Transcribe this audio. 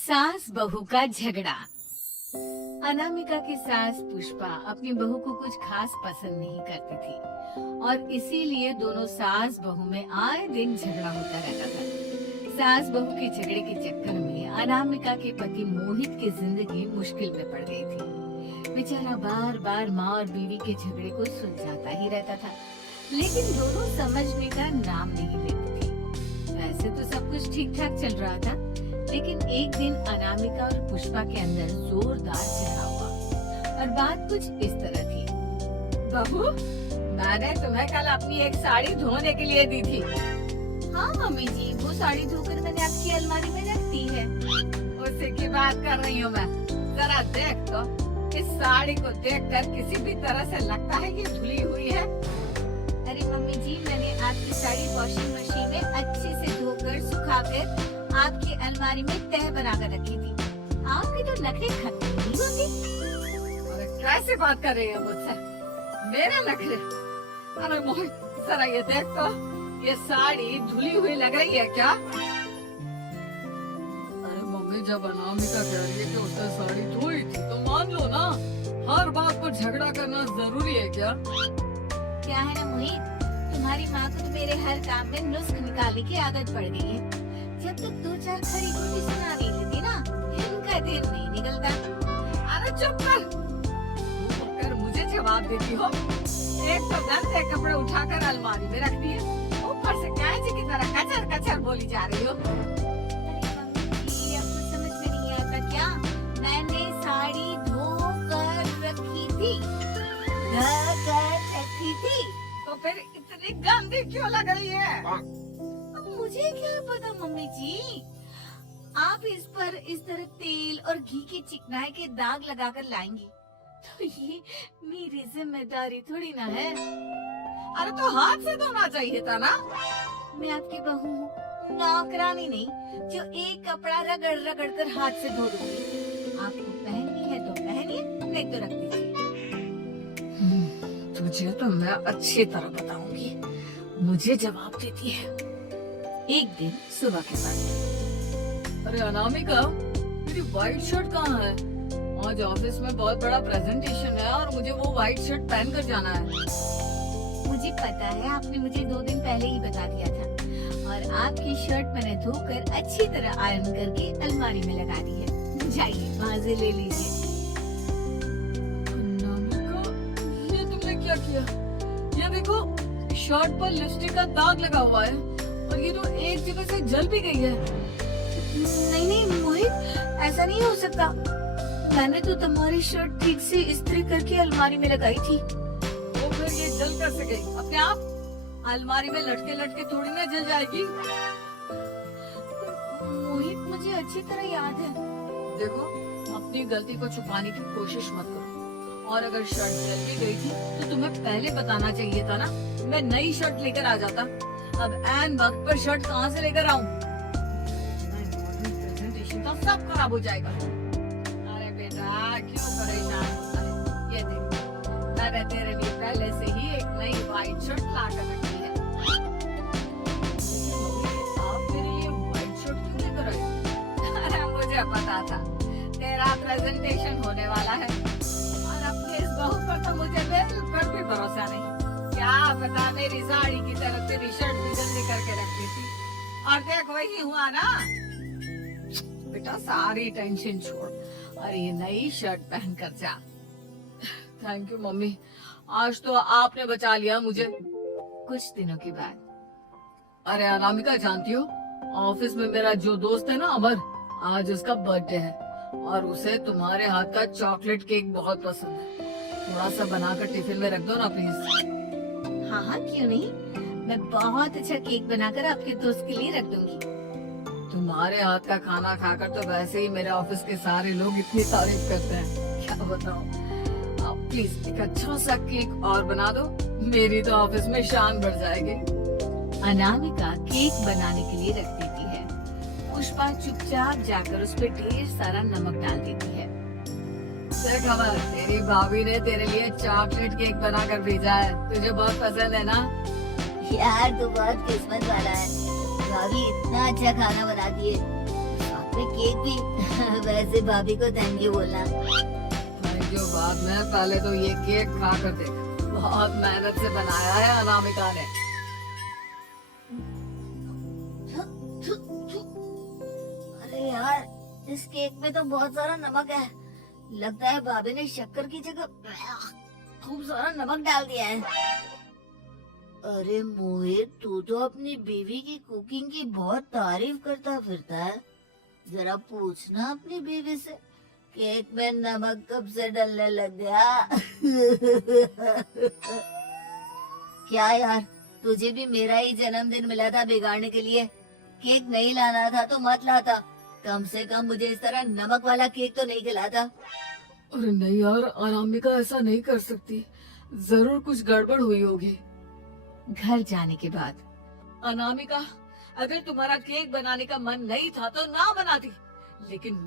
सास बहू का झगड़ा। अनामिका की सास पुष्पा अपनी बहू को कुछ खास पसंद नहीं करती थी और इसीलिए दोनों सास बहू में आए दिन झगड़ा होता रहता था। सास बहू के झगड़े के चक्कर में अनामिका के पति मोहित की जिंदगी मुश्किल में पड़ गई थी। बेचारा बार बार माँ और बीवी के झगड़े को सुलझाता ही रहता था, लेकिन दोनों समझने का नाम नहीं लेती थी। वैसे तो सब कुछ ठीक ठाक चल रहा था, लेकिन एक दिन अनामिका और पुष्पा के अंदर जोरदार झगड़ा हुआ और बात कुछ इस तरह थी। बहू, मैंने तुम्हें कल अपनी एक साड़ी धोने के लिए दी थी। हाँ मम्मी जी, वो साड़ी धोकर मैंने आपकी अलमारी में रख दी है। उसी की बात कर रही हूँ मैं। जरा देख तो, इस साड़ी को देखकर किसी भी तरह से लगता है कि धुली हुई है। अरे मम्मी जी, मैंने आपकी साड़ी वॉशिंग मशीन में अच्छे से धोकर सुखाकर आपकी अलमारी में तह बनाकर रखी थी। आपके तो नखरे खत्म नहीं होते। अरे कैसे बात कर रही है मुझसे? मेरे नखरे? अरे मोहित, जरा ये देख तो, ये साड़ी धुली हुई लग रही है क्या? अरे मम्मी, जब अनामिका कह रही है कि उसने साड़ी धोई थी तो मान लो ना। हर बात पर झगड़ा करना जरूरी है क्या? क्या है ना मोहित, तुम्हारी माँ को तो मेरे हर काम में नुस्ख निकालने की आदत पड़ गई है। जब तक दो चार खरी बोली सुना नहीं लेती ना, इनका दिन नहीं निकलता। अरे चुप कर मुझे जवाब देती हो। एक तो गंदे कपड़े उठाकर अलमारी में रख दिए, ऊपर से कैंची की तरह कचर कचर बोली जा रही हो। अब तो समझ में नहीं आता क्या? मैंने साड़ी धोकर रखी थी, तो फिर इतनी गंदी क्यों लग रही है? मुझे क्या पता मम्मी जी। आप इस पर इस तरह तेल और घी के चिकनाई के दाग लगाकर लाएंगी तो ये मेरी जिम्मेदारी थोड़ी ना है। अरे तो हाथ से धोना चाहिए था ना। मैं आपकी बहू हूँ, नौकरानी नहीं जो एक कपड़ा रगड़ रगड़ कर हाथ से धो दूंगी। आपको पहननी है तो पहनिए, नहीं तो रख दीजिए। तुझे तो मैं अच्छी तरह बताऊंगी। मुझे जवाब देती है। एक दिन सुबह के वक्त, अरे अनामिका, मेरी व्हाइट शर्ट कहाँ है? आज ऑफिस में बहुत बड़ा प्रेजेंटेशन है और मुझे वो व्हाइट शर्ट पहन कर जाना है। मुझे पता है, आपने मुझे 2 दिन पहले ही बता दिया था और आपकी शर्ट मैंने धोकर अच्छी तरह आयरन करके अलमारी में लगा दी है। जाइए वहाँ से ले लीजिए। अनामिका, ये तुमने क्या किया? ये देखो, शर्ट पर लिपस्टिक का दाग लगा हुआ है और ये तो एक जगह से जल भी गई है। नहीं नहीं मोहित, ऐसा नहीं हो सकता। मैंने तो तुम्हारी शर्ट ठीक से इस्त्री करके अलमारी में लगाई थी। तो फिर ये जल कैसे गई? अपने आप अलमारी में लटके लटके थोड़ी ना जल जाएगी। मोहित, मुझे अच्छी तरह याद है। देखो, अपनी गलती को छुपाने की कोशिश मत करो। और अगर शर्ट जल भी गई थी तो तुम्हें पहले बताना चाहिए था ना। मैं नई शर्ट लेकर आ जाता। अब ऐन वक्त पर शर्ट कहाँ से लेकर आऊं? प्रेजेंटेशन तो सब खराब हो जाएगा। अरे बेटा, क्यों परेशान होता है? ये देख, मैंने तेरे लिए पहले से ही एक नई व्हाइट शर्ट ला कर रखी है। आप मेरे लिए व्हाइट शर्ट क्यों लेकर आए? अरे मुझे पता था तेरा प्रेजेंटेशन होने वाला है और अपने इस बहू पर तो मुझे बिल्कुल भी भरोसा नहीं। क्या पता मेरी साड़ी की तरफ तेरी शर्ट भी जल्दी करके रखती थी और देख वही हुआ ना। बेटा, सारी टेंशन छोड़ और ये नई शर्ट पहन कर जा। थैंक यू मम्मी, आज तो आपने बचा लिया मुझे। कुछ दिनों के बाद, अरे अनामिका, जानती हो ऑफिस में मेरा जो दोस्त है ना अमर, आज उसका बर्थडे है और उसे तुम्हारे हाथ का चॉकलेट केक बहुत पसंद है। थोड़ा सा बनाकर टिफिन में रख दो ना प्लीज। हाँ हाँ क्यों नहीं, मैं बहुत अच्छा केक बनाकर आपके दोस्त के लिए रख दूंगी। तुम्हारे हाथ का खाना खाकर तो वैसे ही मेरे ऑफिस के सारे लोग इतनी तारीफ करते हैं, क्या बताओ। आप प्लीज एक अच्छा सा केक और बना दो, मेरी तो ऑफिस में शान बढ़ जाएगी। अनामिका केक बनाने के लिए रख देती है। पुष्पा चुपचाप जाकर उस पर ढेर सारा नमक डाल देती है। देख अमर, तेरी भाभी ने तेरे लिए चॉकलेट केक बनाकर भेजा है, तुझे बहुत पसंद है ना? यार, तू बहुत किस्मत वाला है। भाभी इतना अच्छा खाना बनाती है, साथ में केक भी। वैसे भाभी को थैंक यू बोलना। थैंक यू बाद में, पहले तो ये केक खा कर देख। बहुत मेहनत से बनाया है अनामिका ने। अरे यार, इस केक में तो बहुत सारा नमक है। लगता है भाभी ने शक्कर की जगह खूब सारा नमक डाल दिया है। अरे मोहित, तू तो अपनी बीवी की कुकिंग की बहुत तारीफ करता फिरता है। जरा पूछना अपनी बीवी से, केक में नमक कब से डलने लग गया। क्या यार, तुझे भी मेरा ही जन्मदिन मिला था बिगाड़ने के लिए। केक नहीं लाना था तो मत लाता, कम से कम मुझे इस तरह नमक वाला केक तो नहीं खिलाता। अरे नहीं यार, अनामिका ऐसा नहीं कर सकती। जरूर कुछ गड़बड़ हुई होगी। घर जाने के बाद अनामिका, अगर तुम्हारा केक बनाने का मन नहीं था तो ना बनाती, लेकिन